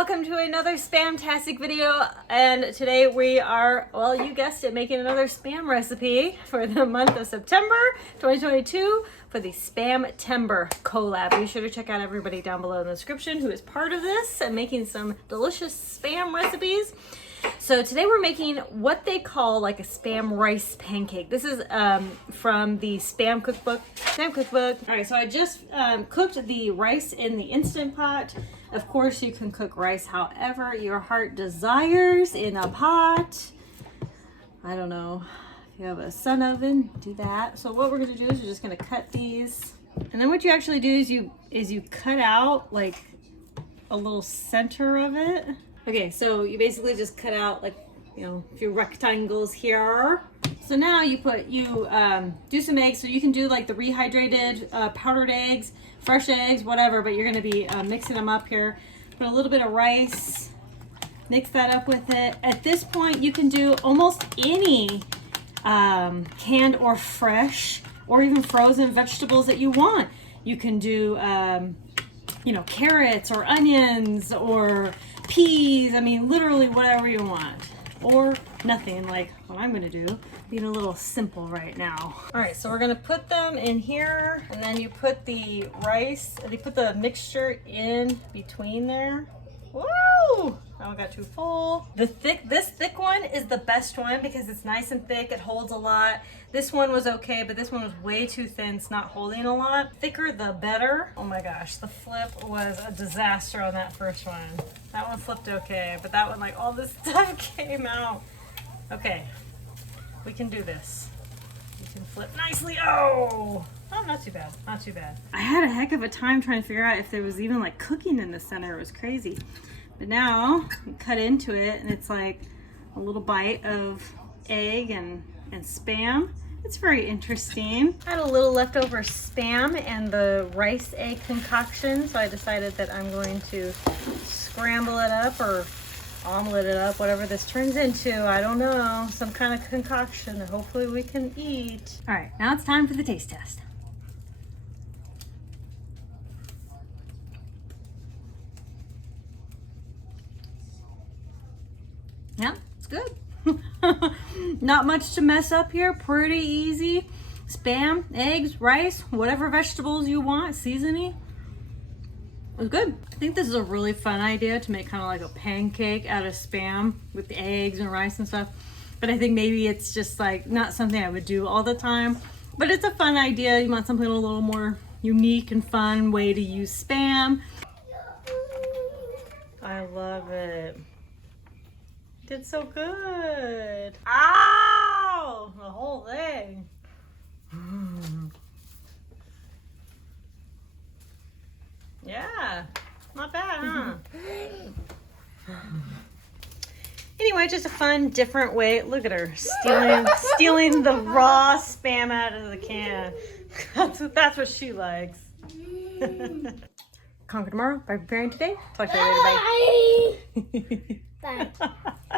welcome to another Spamtastic video, and today we are, well, you guessed it, making another spam recipe for the month of September 2022 for the SPAMtember collab. Be sure to check out everybody down below in the description who is part of this and making some delicious spam recipes. So today we're making what they call like a spam rice pancake. This is from the spam cookbook. All right, so I just cooked the rice in the Instant Pot. Of course, you can cook rice however your heart desires in a pot. I don't know, if you have a sun oven, do that. So what we're gonna do is we're just gonna cut these. And then what you actually do is you cut out like a little center of it. Okay, so you basically just cut out like, you know, a few rectangles here. So now you do some eggs. So you can do like the rehydrated powdered eggs, fresh eggs, whatever, but you're gonna be mixing them up here. Put a little bit of rice, mix that up with it. At this point, you can do almost any canned or fresh or even frozen vegetables that you want. You can do, you know, carrots or onions or peas. I mean, literally whatever you want, or nothing like what I'm gonna do, being a little simple right now. All right, so we're gonna put them in here, and then you put the rice, you put the mixture in between there. Woo! Now I got too full. This thick one is the best one because it's nice and thick, it holds a lot. This one was okay, but this one was way too thin, it's not holding a lot. Thicker the better. Oh my gosh, the flip was a disaster on that first one. That one flipped okay, but that one, like, all this stuff came out. Okay, we can do this. You can flip nicely. Oh, not too bad, not too bad. I had a heck of a time trying to figure out if there was even like cooking in the center. It was crazy. But now you cut into it and it's like a little bite of egg and spam. It's very interesting. I had a little leftover spam and the rice egg concoction, so I decided that I'm going to scramble it up or omelet it up, whatever this turns into. I don't know, some kind of concoction that hopefully we can eat. All right, now it's time for the taste test. Yeah, it's good. Not much to mess up here, pretty easy. Spam, eggs, rice, whatever vegetables you want, seasoning. It was good. I think this is a really fun idea to make kind of like a pancake out of spam with the eggs and rice and stuff. But I think maybe it's just like not something I would do all the time. But it's a fun idea. You want something a little more unique and fun way to use spam. I love it. Did so good. Ow! The whole thing. Yeah, not bad, huh? Anyway, just a fun, different way. Look at her stealing the raw spam out of the can. That's what she likes. Conquer tomorrow by preparing today. Talk to you later. Bye. Bye.